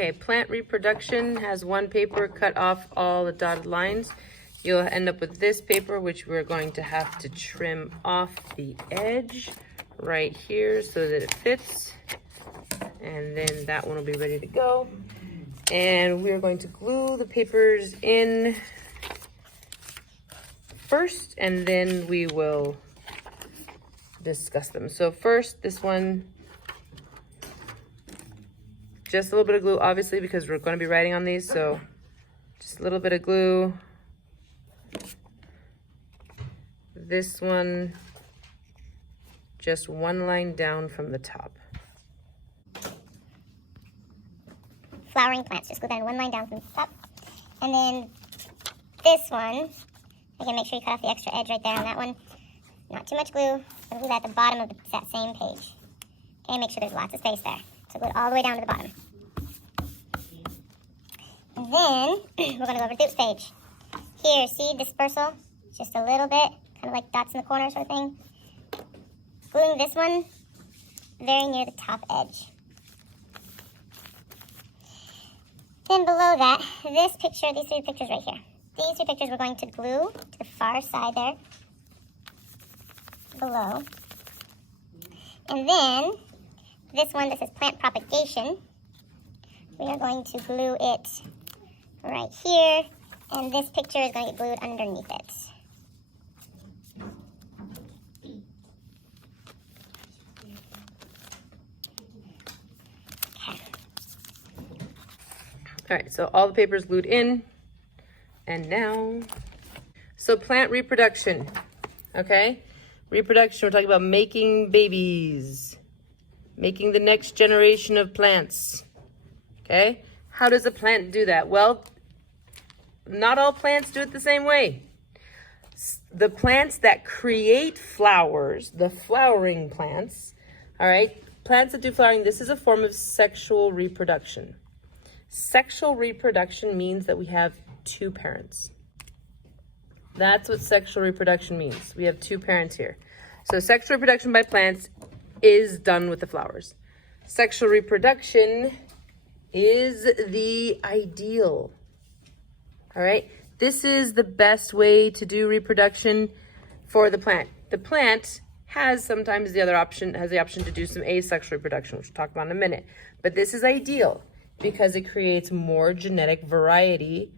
Okay, plant reproduction has one paper, cut off all the dotted lines. You'll end up with this paper, which we're going to have to trim off the edge right here so that it fits. And then that one will be ready to go. And we're going to glue the papers in first, and then we will discuss them. So first, this one, just a little bit of glue, obviously, because we're going to be writing on these. So just a little bit of glue. This one, just one line down from the top. Flowering plants, just glue that in one line down from the top. And then this one, again, make sure you cut off the extra edge right there on that one. Not too much glue. So glue that at the bottom of that same page. Okay, make sure there's lots of space there. So glue it all the way down to the bottom. And then we're going to go over to this page. Here, see dispersal? Just a little bit, kind of like dots in the corner sort of thing. Gluing this one very near the top edge. Then below that, this picture, these three pictures right here. These three pictures we're going to glue to the far side there, below. And then, this one that says plant propagation, we are going to glue it right here, and this picture is going to get glued underneath it. All right, so all the papers glued in, and now, so plant reproduction, okay? Reproduction, we're talking about making babies, making the next generation of plants, okay? How does a plant do that? Well, not all plants do it the same way. The plants that create flowers, the flowering plants, all right? Plants that do flowering, this is a form of sexual reproduction. Sexual reproduction means that we have two parents. That's what sexual reproduction means. We have two parents here. So sexual reproduction by plants is done with the flowers. Sexual reproduction is the ideal. All right? This is the best way to do reproduction for the plant. The plant has sometimes the option to do some asexual reproduction, which we'll talk about in a minute. But this is ideal, because it creates more genetic variety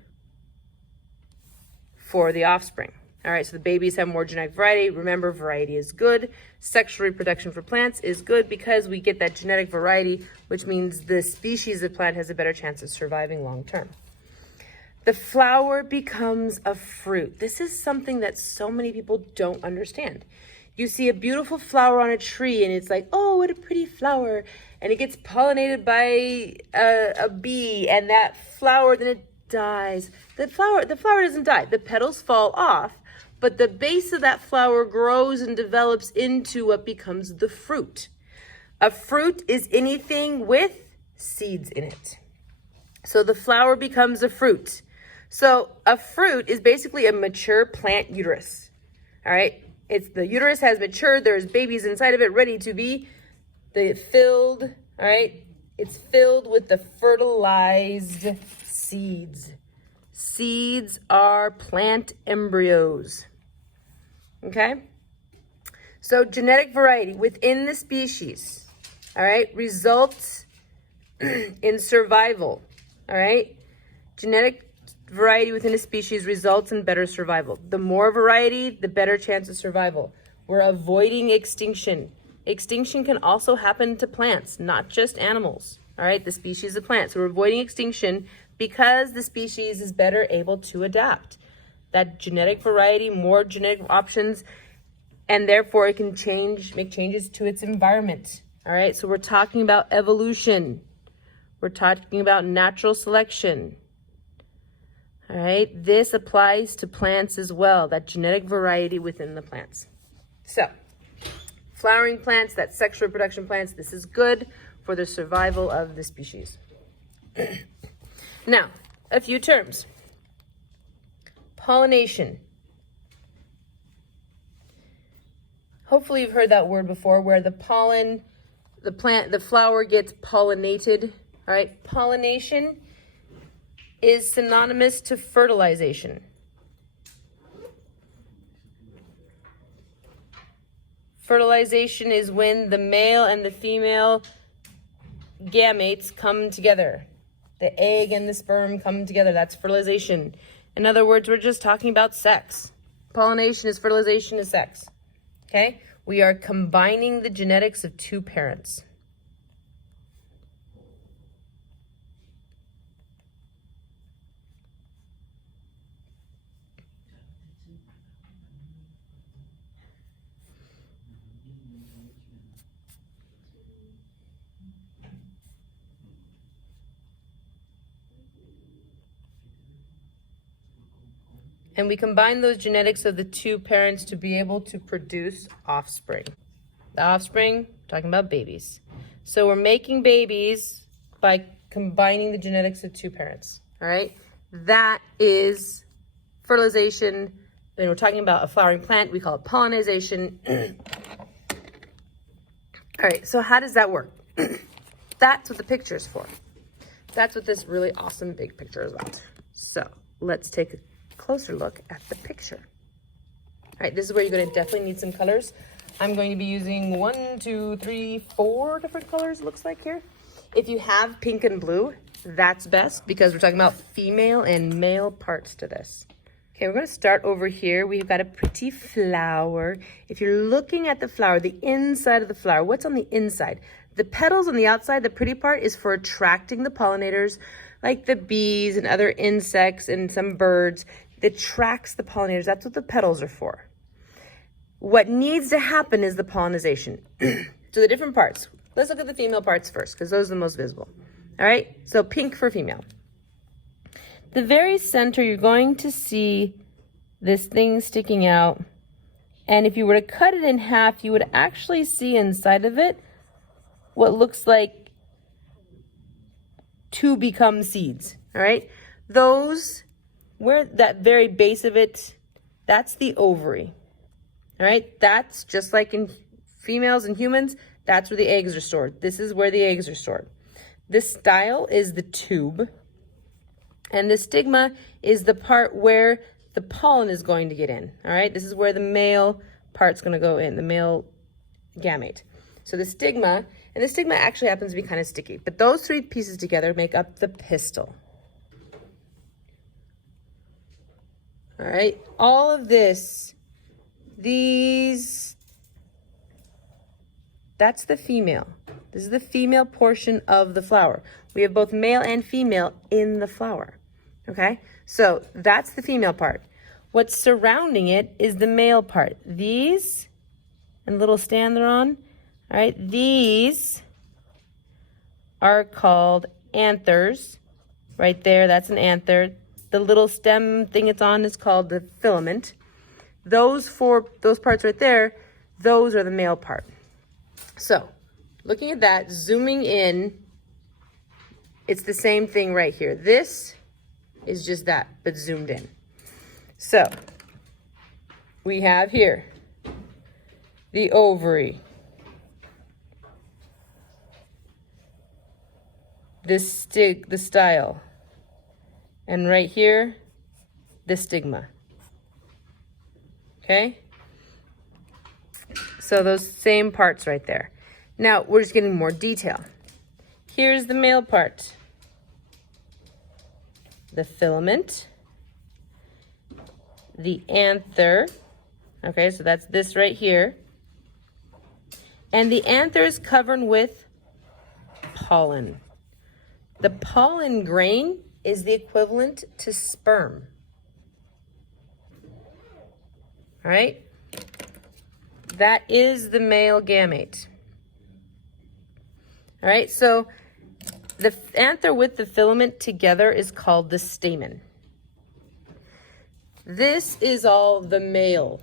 for the offspring. All right, so the babies have more genetic variety. Remember, variety is good. Sexual reproduction for plants is good because we get that genetic variety, which means the species of plant has a better chance of surviving long term. The flower becomes a fruit. This is something that so many people don't understand. You see a beautiful flower on a tree and it's like, oh, what a pretty flower. And it gets pollinated by a bee, and that flower, then it dies. The flower doesn't die. The petals fall off, but the base of that flower grows and develops into what becomes the fruit. A fruit is anything with seeds in it. So the flower becomes a fruit. So a fruit is basically a mature plant uterus. All right? The uterus has matured. There's babies inside of it ready to be filled, all right? It's filled with the fertilized seeds. Seeds are plant embryos, okay? So genetic variety within the species, all right, results in survival, all right? Genetic variety within a species results in better survival. The more variety, the better chance of survival. We're avoiding extinction. Extinction can also happen to plants, not just animals, all right? The species of plants. So we're avoiding extinction because the species is better able to adapt. That genetic variety, more genetic options, and therefore it can make changes to its environment, all right? So we're talking about evolution. We're talking about natural selection, all right? This applies to plants as well, that genetic variety within the plants. So, flowering plants, that sexual reproduction plants, this is good for the survival of the species. Now, a few terms. Pollination. Hopefully you've heard that word before, where the flower gets pollinated, All right, pollination is synonymous to fertilization. Fertilization is when the male and the female gametes come together. The egg and the sperm come together. That's fertilization. In other words, we're just talking about sex. Pollination is fertilization is sex. Okay? We are combining the genetics of two parents. And we combine those genetics of the two parents to be able to produce offspring. The offspring, talking about babies. So we're making babies by combining the genetics of two parents, all right? That is fertilization. Then we're talking about a flowering plant. We call it pollination. All right, so how does that work? That's what the picture is for. That's what this really awesome big picture is about. So let's take a closer look at the picture. All right, this is where you're going to definitely need some colors. I'm going to be using 1, 2, 3, 4 different colors, it looks like here. If you have pink and blue, that's best because we're talking about female and male parts to this. Okay, we're going to start over here. We've got a pretty flower. If you're looking at the flower, the inside of the flower, what's on the inside? The petals on the outside, the pretty part, is for attracting the pollinators, like the bees and other insects and some birds. It attracts the pollinators. That's what the petals are for. What needs to happen is the pollination. So the different parts. Let's look at the female parts first because those are the most visible. All right, so pink for female. The very center, you're going to see this thing sticking out. And if you were to cut it in half, you would actually see inside of it what looks like to become seeds. All right, those, where that very base of it, that's the ovary. All right, that's just like in females and humans, that's where the eggs are stored. This is where the eggs are stored. This style is the tube, and the stigma is the part where the pollen is going to get in. All right, this is where the male part's going to go in, the male gamete. So the stigma, and the stigma actually happens to be kind of sticky, but those three pieces together make up the pistil. All right, all of this, that's the female. This is the female portion of the flower. We have both male and female in the flower. Okay, so that's the female part. What's surrounding it is the male part. These, and the little stand they're on, all right, these are called anthers. Right there, that's an anther. The little stem thing it's on is called the filament. Those parts right there, those are the male part. So, looking at that, zooming in, it's the same thing right here. This is just that, but zoomed in. So, we have here the ovary, the style, and right here, the stigma. Okay? So those same parts right there. Now, we're just getting more detail. Here's the male part. The filament. The anther. Okay, so that's this right here. And the anther is covered with pollen. The pollen grain is the equivalent to sperm. All right? That is the male gamete. All right, so the anther with the filament together is called the stamen. This is all the male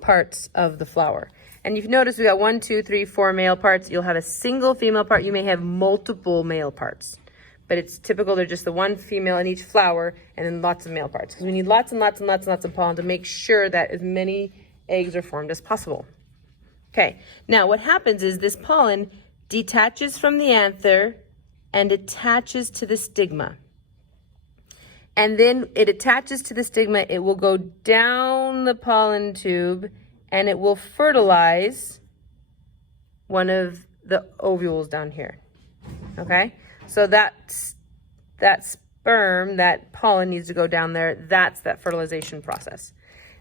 parts of the flower. And you've noticed we got 1, 2, 3, 4 male parts. You'll have a single female part. You may have multiple male parts. But it's typical, they're just the one female in each flower and then lots of male parts. Because we need lots and lots and lots and lots of pollen to make sure that as many eggs are formed as possible. Okay, now what happens is this pollen detaches from the anther and attaches to the stigma. And then it attaches to the stigma, it will go down the pollen tube and it will fertilize one of the ovules down here. Okay, so that sperm, that pollen needs to go down there. That's that fertilization process.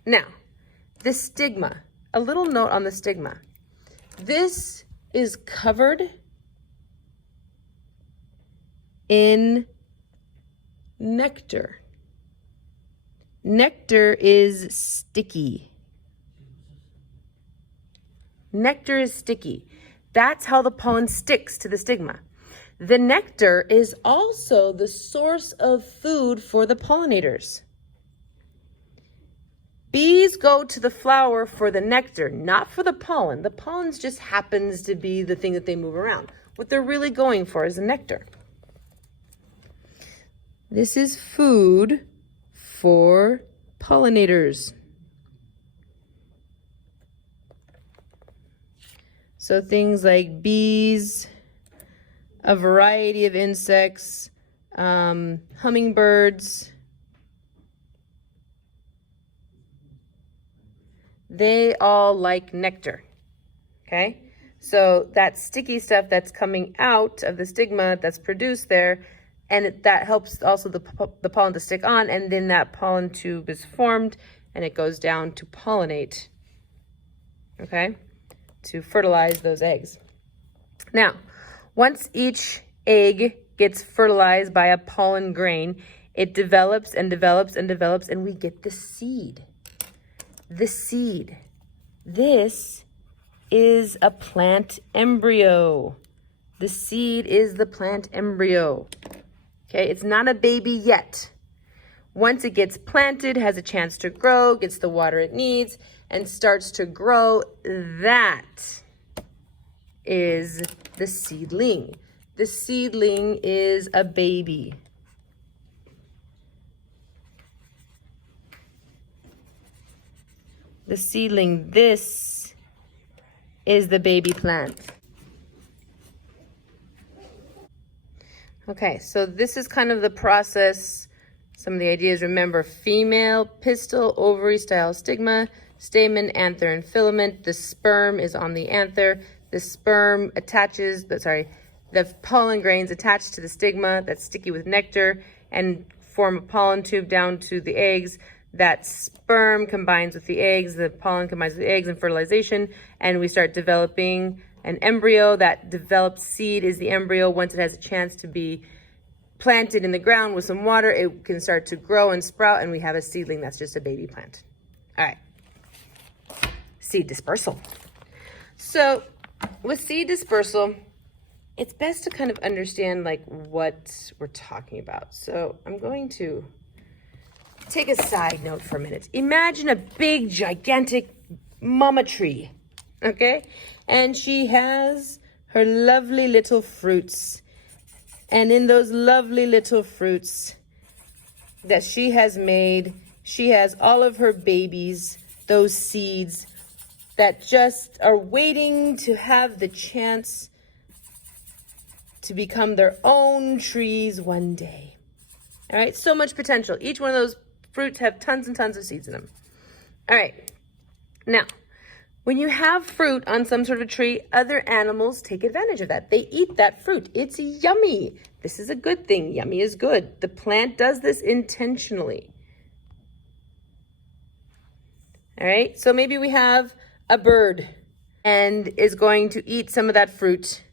Now, the stigma, a little note on the stigma. This is covered in nectar. Nectar is sticky. Nectar is sticky. That's how the pollen sticks to the stigma. The nectar is also the source of food for the pollinators. Bees go to the flower for the nectar, not for the pollen. The pollen just happens to be the thing that they move around. What they're really going for is the nectar. This is food for pollinators. So things like bees, a variety of insects, hummingbirds, they all like nectar, okay? So that sticky stuff that's coming out of the stigma that's produced there, and that helps also the pollen to stick on, and then that pollen tube is formed and it goes down to pollinate, okay? To fertilize those eggs. Now, once each egg gets fertilized by a pollen grain, it develops and develops and develops, and we get the seed. The seed. This is a plant embryo. The seed is the plant embryo. Okay, it's not a baby yet. Once it gets planted, has a chance to grow, gets the water it needs, and starts to grow, that is the seedling. The seedling is a baby. The seedling, this is the baby plant. Okay, so this is kind of the process. Some of the ideas, remember, female, pistil, ovary style stigma, stamen, anther, and filament. The sperm is on the anther. The sperm attaches, the pollen grains attach to the stigma that's sticky with nectar and form a pollen tube down to the eggs. That sperm combines with the eggs, the pollen combines with the eggs and fertilization, and we start developing an embryo. That developed seed is the embryo. Once it has a chance to be planted in the ground with some water, it can start to grow and sprout, and we have a seedling that's just a baby plant. All right. Seed dispersal. So with seed dispersal, it's best to kind of understand like what we're talking about. So I'm going to take a side note for a minute. Imagine a big, gigantic mama tree, okay? And she has her lovely little fruits. And in those lovely little fruits that she has made, she has all of her babies, those seeds that just are waiting to have the chance to become their own trees one day. All right, so much potential. Each one of those fruits have tons and tons of seeds in them. All right, now, when you have fruit on some sort of a tree, other animals take advantage of that. They eat that fruit. It's yummy. This is a good thing. Yummy is good. The plant does this intentionally. All right, so maybe we have a bird and is going to eat some of that fruit.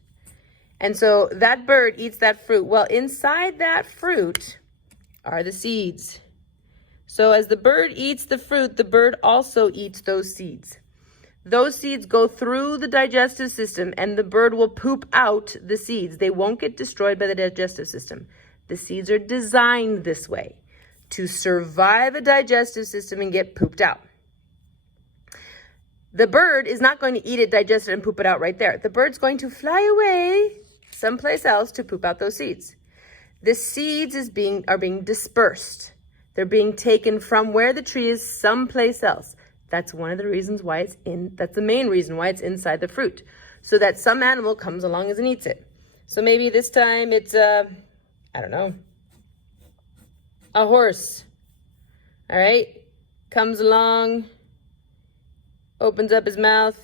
And so that bird eats that fruit. Well, inside that fruit are the seeds. So as the bird eats the fruit, the bird also eats those seeds. Those seeds go through the digestive system and the bird will poop out the seeds. They won't get destroyed by the digestive system. The seeds are designed this way to survive a digestive system and get pooped out. The bird is not going to eat it, digest it, and poop it out right there. The bird's going to fly away someplace else to poop out those seeds. The seeds are being dispersed. They're being taken from where the tree is someplace else. That's one of the reasons why that's the main reason why it's inside the fruit. So that some animal comes along and eats it. So maybe this time it's I don't know, a horse. All right, comes along, opens up his mouth,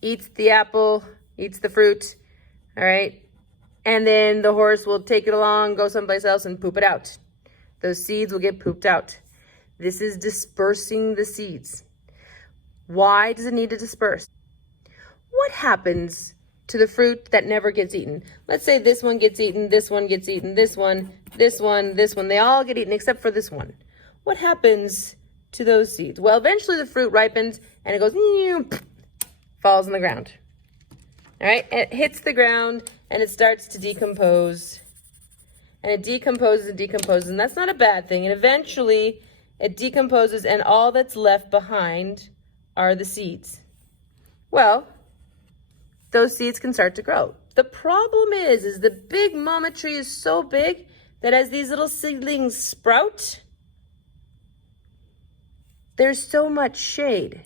eats the apple, eats the fruit, all right? And then the horse will take it along, go someplace else and poop it out. Those seeds will get pooped out. This is dispersing the seeds. Why does it need to disperse? What happens to the fruit that never gets eaten? Let's say this one gets eaten, this one gets eaten, this one, this one, this one. They all get eaten except for this one. What happens to those seeds? Well, eventually the fruit ripens and it goes, falls on the ground. All right, it hits the ground and it starts to decompose. And it decomposes and decomposes, and that's not a bad thing. And eventually it decomposes and all that's left behind are the seeds. Well, those seeds can start to grow. The problem is the big mama tree is so big that as these little seedlings sprout, there's so much shade,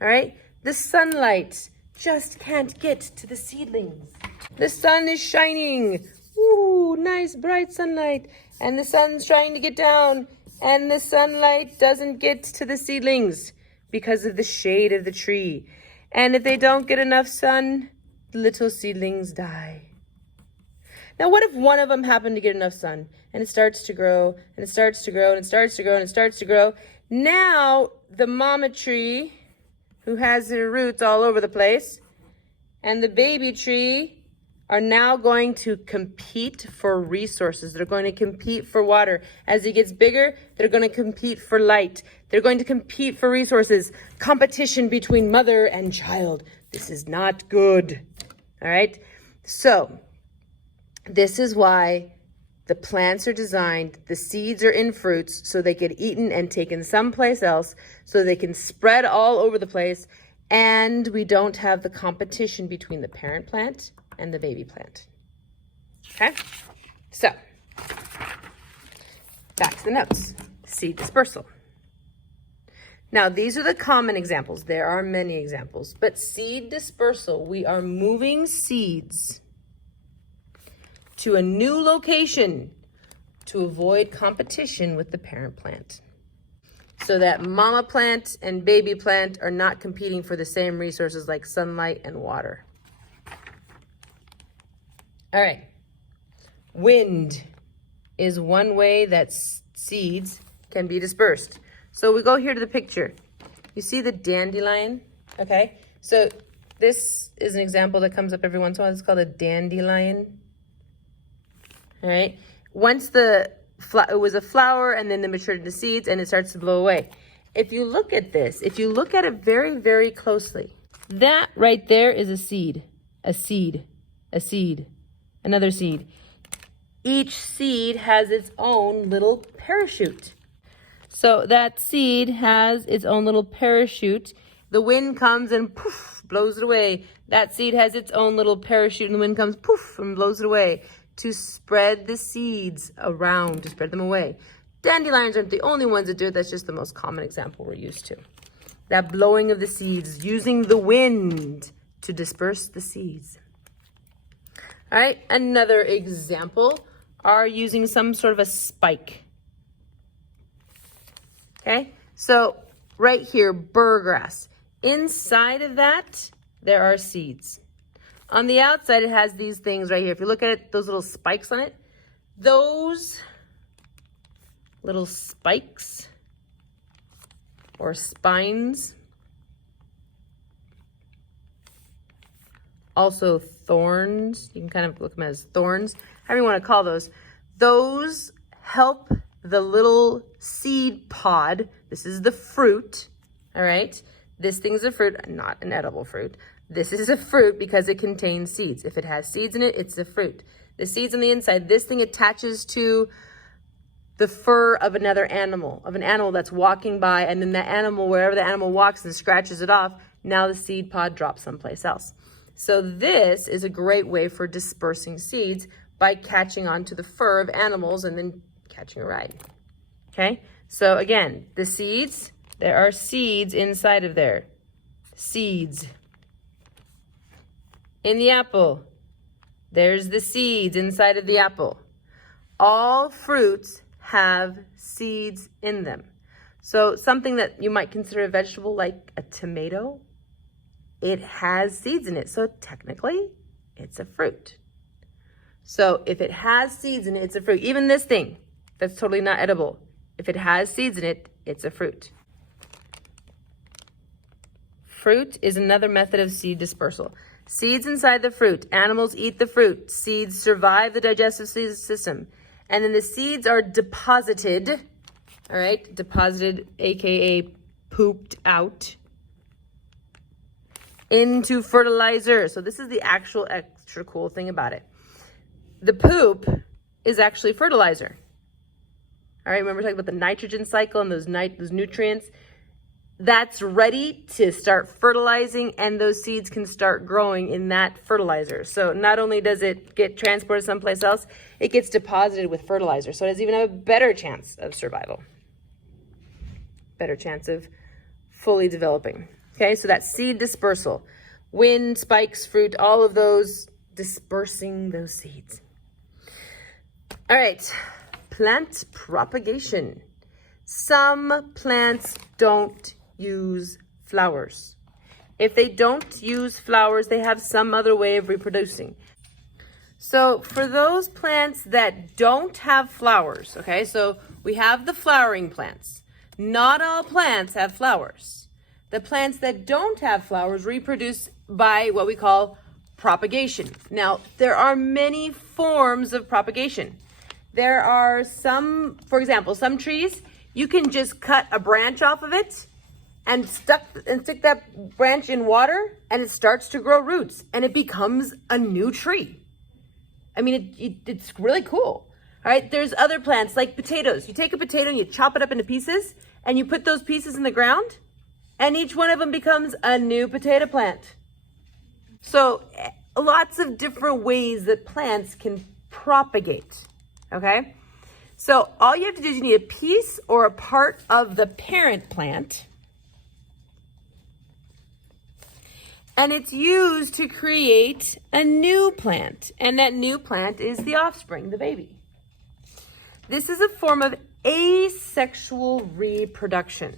all right? The sunlight just can't get to the seedlings. The sun is shining. Ooh, nice bright sunlight. And the sun's trying to get down, and the sunlight doesn't get to the seedlings because of the shade of the tree. And if they don't get enough sun, the little seedlings die. Now, what if one of them happened to get enough sun and it starts to grow and it starts to grow and it starts to grow and it starts to grow? Now, the mama tree, who has her roots all over the place, and the baby tree are now going to compete for resources. They're going to compete for water. As it gets bigger, they're going to compete for light. They're going to compete for resources. Competition between mother and child. This is not good. All right? So, this is why the plants are designed, the seeds are in fruits, so they get eaten and taken someplace else, so they can spread all over the place, and we don't have the competition between the parent plant and the baby plant. Okay? So, back to the notes. Seed dispersal. Now, these are the common examples. There are many examples, but seed dispersal, we are moving seeds to a new location to avoid competition with the parent plant, so that mama plant and baby plant are not competing for the same resources like sunlight and water. All right. Wind is one way that seeds can be dispersed. So we go here to the picture. You see the dandelion? Okay. So this is an example that comes up every once in a while. It's called a dandelion. All right. Once it was a flower and then it matured into seeds and it starts to blow away. If you look at this, if you look at it very, very closely, that right there is a seed, a seed, a seed, another seed. Each seed has its own little parachute. So that seed has its own little parachute. The wind comes and poof, blows it away. That seed has its own little parachute and the wind comes poof and blows it away to spread the seeds around, to spread them away. Dandelions aren't the only ones that do it. That's just the most common example we're used to. That blowing of the seeds, using the wind to disperse the seeds. All right, another example are using some sort of a spike. Okay, so right here, burr grass. Inside of that, there are seeds. On the outside, it has these things right here. If you look at it, those little spikes on it, those little spikes or spines, also thorns, you can kind of look at them as thorns, however you want to call those help the little seed pod. This is the fruit, all right? This thing's a fruit, not an edible fruit. This is a fruit because it contains seeds. If it has seeds in it, it's a fruit. The seeds on the inside, this thing attaches to the fur of another animal, of an animal that's walking by, and then that animal, wherever the animal walks and scratches it off, now the seed pod drops someplace else. So this is a great way for dispersing seeds by catching onto the fur of animals and then catching a ride. Okay, so again, the seeds There are seeds inside of there. Seeds. In the apple, there's the seeds inside of the apple. All fruits have seeds in them. So something that you might consider a vegetable like a tomato, it has seeds in it. So technically, it's a fruit. So if it has seeds in it, it's a fruit. Even this thing that's totally not edible, if it has seeds in it, it's a fruit. Fruit is another method of seed dispersal. Seeds inside the fruit. Animals eat the fruit. Seeds survive the digestive system. And then the seeds are deposited, all right? Deposited, aka pooped out, into fertilizer. So this is the actual extra cool thing about it. The poop is actually fertilizer. All right, remember talking about the nitrogen cycle and those nutrients? That's ready to start fertilizing, and those seeds can start growing in that fertilizer. So not only does it get transported someplace else, it gets deposited with fertilizer. So it has even a better chance of survival. Better chance of fully developing. Okay, so that's seed dispersal. Wind, spikes, fruit, all of those dispersing those seeds. All right, plant propagation. Some plants don't use flowers. If they don't use flowers, they have some other way of reproducing. So for those plants that don't have flowers, okay, so we have the flowering plants. Not all plants have flowers. The plants that don't have flowers reproduce by what we call propagation. Now, there are many forms of propagation. There are some, for example, some trees, you can just cut a branch off of it and stick that branch in water, and it starts to grow roots, and it becomes a new tree. I mean, it's really cool. All right, there's other plants like potatoes. You take a potato and you chop it up into pieces, and you put those pieces in the ground, and each one of them becomes a new potato plant. So lots of different ways that plants can propagate, okay? So all you have to do is you need a piece or a part of the parent plant, and it's used to create a new plant. And that new plant is the offspring, the baby. This is a form of asexual reproduction.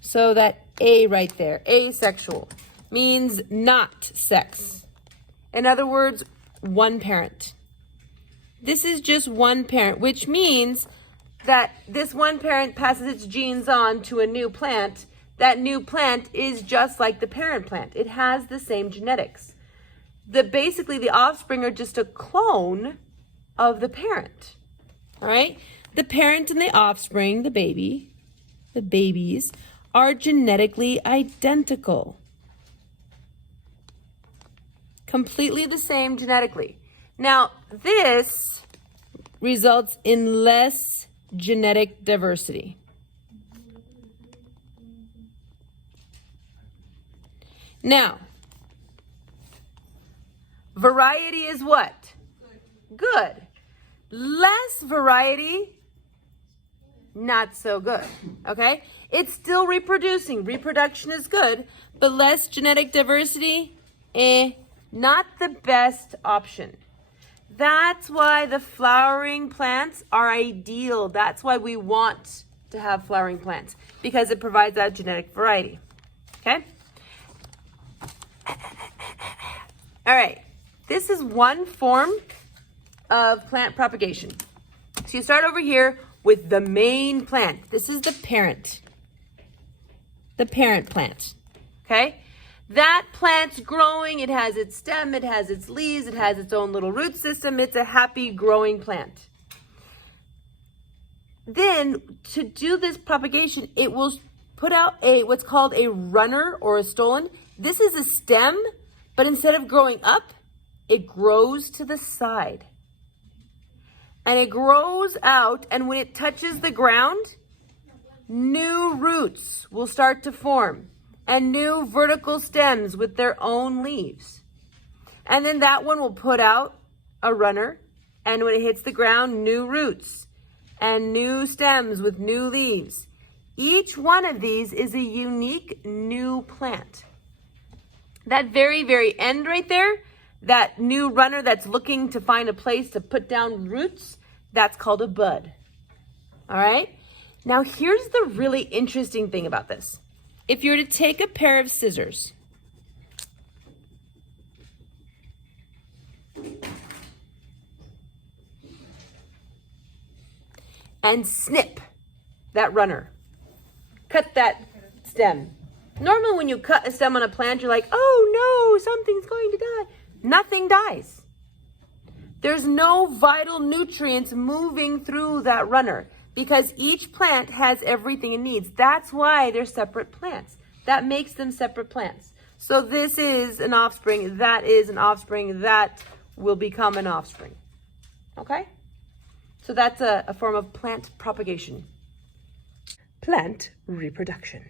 So that A right there, asexual, means not sex. In other words, one parent. This is just one parent, which means that this one parent passes its genes on to a new plant. That new plant is just like the parent plant. It has the same genetics. Basically, the offspring are just a clone of the parent, all right? The parent and the offspring, the babies, are genetically identical. Completely the same genetically. Now, this results in less genetic diversity. Now, variety is what? Good. Less variety, not so good, okay? It's still reproducing. Reproduction is good, but less genetic diversity, not the best option. That's why the flowering plants are ideal. That's why we want to have flowering plants, because it provides that genetic variety, okay? All right, this is one form of plant propagation. So you start over here with the main plant. This is the parent plant, okay? That plant's growing, it has its stem, it has its leaves, it has its own little root system. It's a happy growing plant. Then to do this propagation, it will put out what's called a runner or a stolon. This is a stem, but instead of growing up, it grows to the side. And it grows out, and when it touches the ground, new roots will start to form, and new vertical stems with their own leaves. And then that one will put out a runner, and when it hits the ground, new roots and new stems with new leaves. Each one of these is a unique new plant. That very, very end right there, that new runner that's looking to find a place to put down roots, that's called a bud. All right? Now here's the really interesting thing about this. If you were to take a pair of scissors and snip that runner, cut that stem. Normally when you cut a stem on a plant, you're like, oh no, something's going to die. Nothing dies. There's no vital nutrients moving through that runner because each plant has everything it needs. That's why they're separate plants. That makes them separate plants. So this is an offspring, that is an offspring, that will become an offspring. Okay? So that's a form of plant propagation. Plant reproduction.